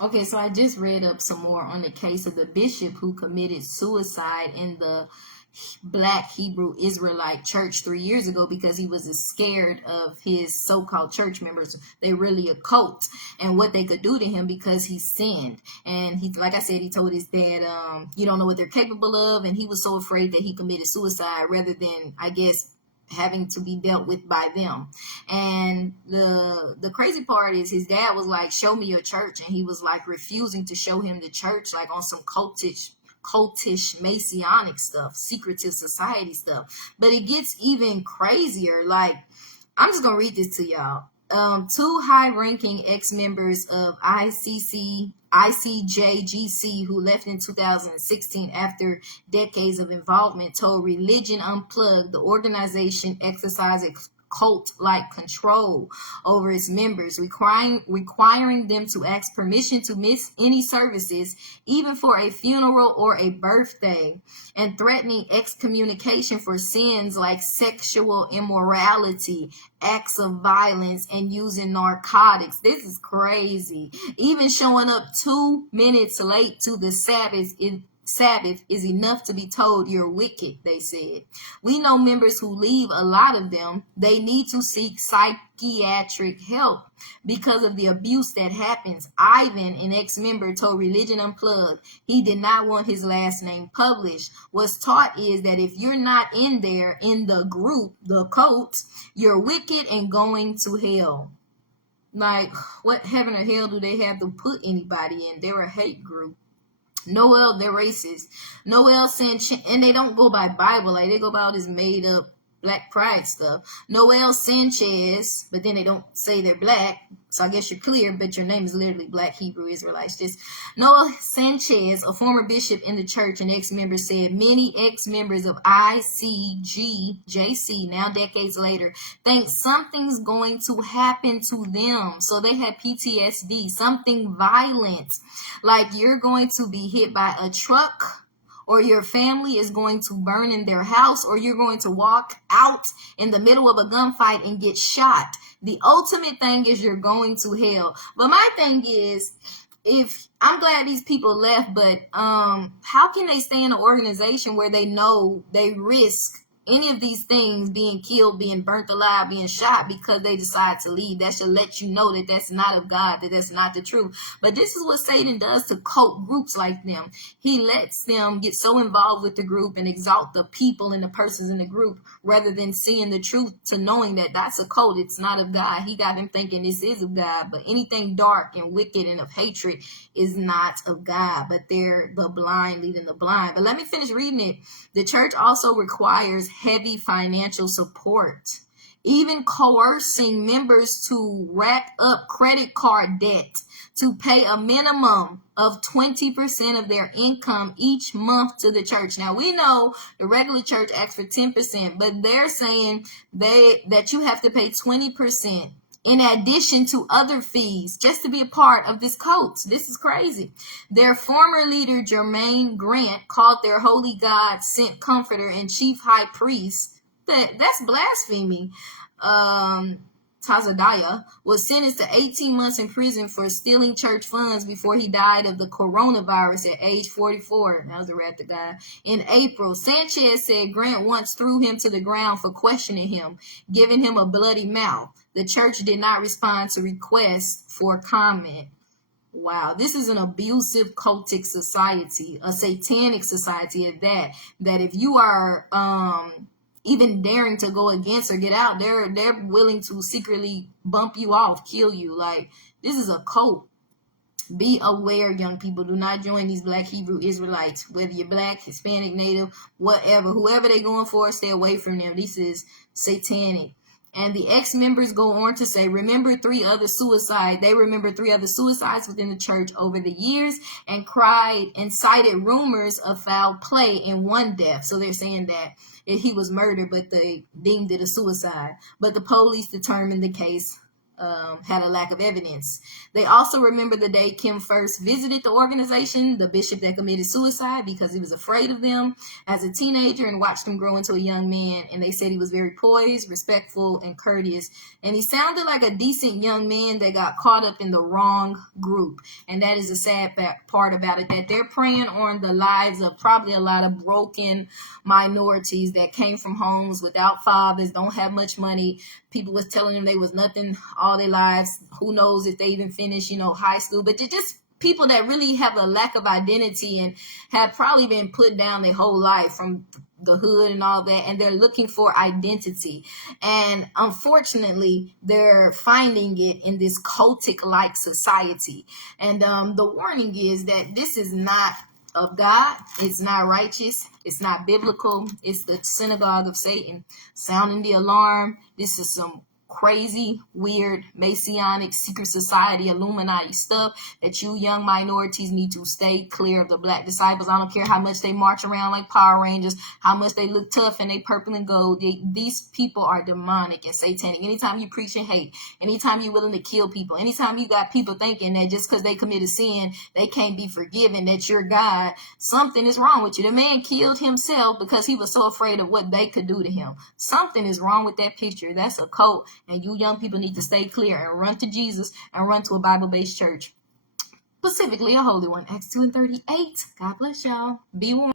Okay, so I just read up some more on the case of the bishop who committed suicide in the Black Hebrew Israelite church 3 years ago because he was scared of his so-called church members. They really a cult and what they could do to him because he sinned. And he, like I said, he told his dad, you don't know what they're capable of. And he was so afraid that he committed suicide rather than, I guess, having to be dealt with by them. And the crazy part is his dad was like, show me your church. And he was like refusing to show him the church, like on some cultish Masonic stuff, secretive society stuff. But it gets even crazier. Like, I'm just gonna read this to y'all. Two high-ranking ex-members of ICJGC who left in 2016 after decades of involvement told Religion Unplugged the organization exercises cult-like control over its members, requiring them to ask permission to miss any services, even for a funeral or a birthday, and threatening excommunication for sins like sexual immorality, acts of violence, and using narcotics. This is crazy. Even showing up 2 minutes late to the Sabbath is enough to be told you're wicked, they said. We know members who leave, a lot of them. They need to seek psychiatric help because of the abuse that happens. Ivan, an ex-member, told Religion Unplugged he did not want his last name published. What's taught is that if you're not in there, in the group, the cult, you're wicked and going to hell. Like, what heaven or hell do they have to put anybody in? They're a hate group. Noel, they're racist. Noel Sanchez, and they don't go by Bible, like they go by all this made up Black pride stuff. Noel Sanchez, but then they don't say they're Black, so I guess you're clear, but your name is literally Black Hebrew Israelites. Just Noel Sanchez, a former bishop in the church and ex-member, said many ex-members of ICGJC, now decades later, think something's going to happen to them. So they had PTSD, something violent, like you're going to be hit by a truck, or your family is going to burn in their house, or you're going to walk out in the middle of a gunfight and get shot. The ultimate thing is you're going to hell. But my thing is, if I'm glad these people left, but how can they stay in an organization where they know they risk any of these things, being killed, being burnt alive, being shot, because they decide to leave? That should let you know that that's not of God, that that's not the truth. But this is what Satan does to cult groups like them. He lets them get so involved with the group and exalt the people and the persons in the group rather than seeing the truth, to knowing that that's a cult, it's not of God. He got them thinking this is of God, but anything dark and wicked and of hatred is not of God. But they're the blind leading the blind. But let me finish reading it. The church also requires heavy financial support, even coercing members to rack up credit card debt to pay a minimum of 20% of their income each month to the church. Now, we know the regular church asks for 10%, but they're saying that you have to pay 20% in addition to other fees just to be a part of this cult. This is crazy. Their former leader, Jermaine Grant, called their holy God sent comforter and chief high priest. That's blasphemy. Tazadiah was sentenced to 18 months in prison for stealing church funds before he died of the coronavirus at age 44. That was a rapid guy. In April, Sanchez said Grant once threw him to the ground for questioning him, giving him a bloody mouth. The church did not respond to requests for comment. Wow, this is an abusive cultic society, a satanic society at that if you are even daring to go against or get out, they're willing to secretly bump you off, kill you. Like, this is a cult. Be aware, young people. Do not join these Black Hebrew Israelites, whether you're Black, Hispanic, Native, whatever. Whoever they're going for, stay away from them. This is satanic. And the ex-members go on to say, remember 3 other suicides. They remember 3 other suicides within the church over the years and cried and cited rumors of foul play in one death. So they're saying that he was murdered, but they deemed it a suicide. But the police determined the case had a lack of evidence. They also remember the day Kim first visited the organization, the bishop that committed suicide because he was afraid of them as a teenager, and watched him grow into a young man. And they said he was very poised, respectful, and courteous. And he sounded like a decent young man that got caught up in the wrong group. And that is the sad part about it, that they're preying on the lives of probably a lot of broken minorities that came from homes without fathers, don't have much money. People was telling them they was nothing all their lives. Who knows if they even finish, high school. But they're just people that really have a lack of identity and have probably been put down their whole life from the hood and all that, and they're looking for identity. And unfortunately, they're finding it in this cultic-like society. And the warning is that this is not of God. It's not righteous. It's not biblical. It's the synagogue of Satan sounding the alarm. This is some crazy, weird, Masonic, secret society, Illuminati stuff that you young minorities need to stay clear of. The Black disciples, I don't care how much they march around like Power Rangers, how much they look tough and they purple and gold. These people are demonic and satanic. Anytime you preach and hate, anytime you're willing to kill people, anytime you got people thinking that just because they committed sin, they can't be forgiven, that you're God, something is wrong with you. The man killed himself because he was so afraid of what they could do to him. Something is wrong with that picture. That's a cult. And you young people need to stay clear and run to Jesus and run to a Bible-based church, specifically a holy one. Acts 2:38. God bless y'all. Be warned.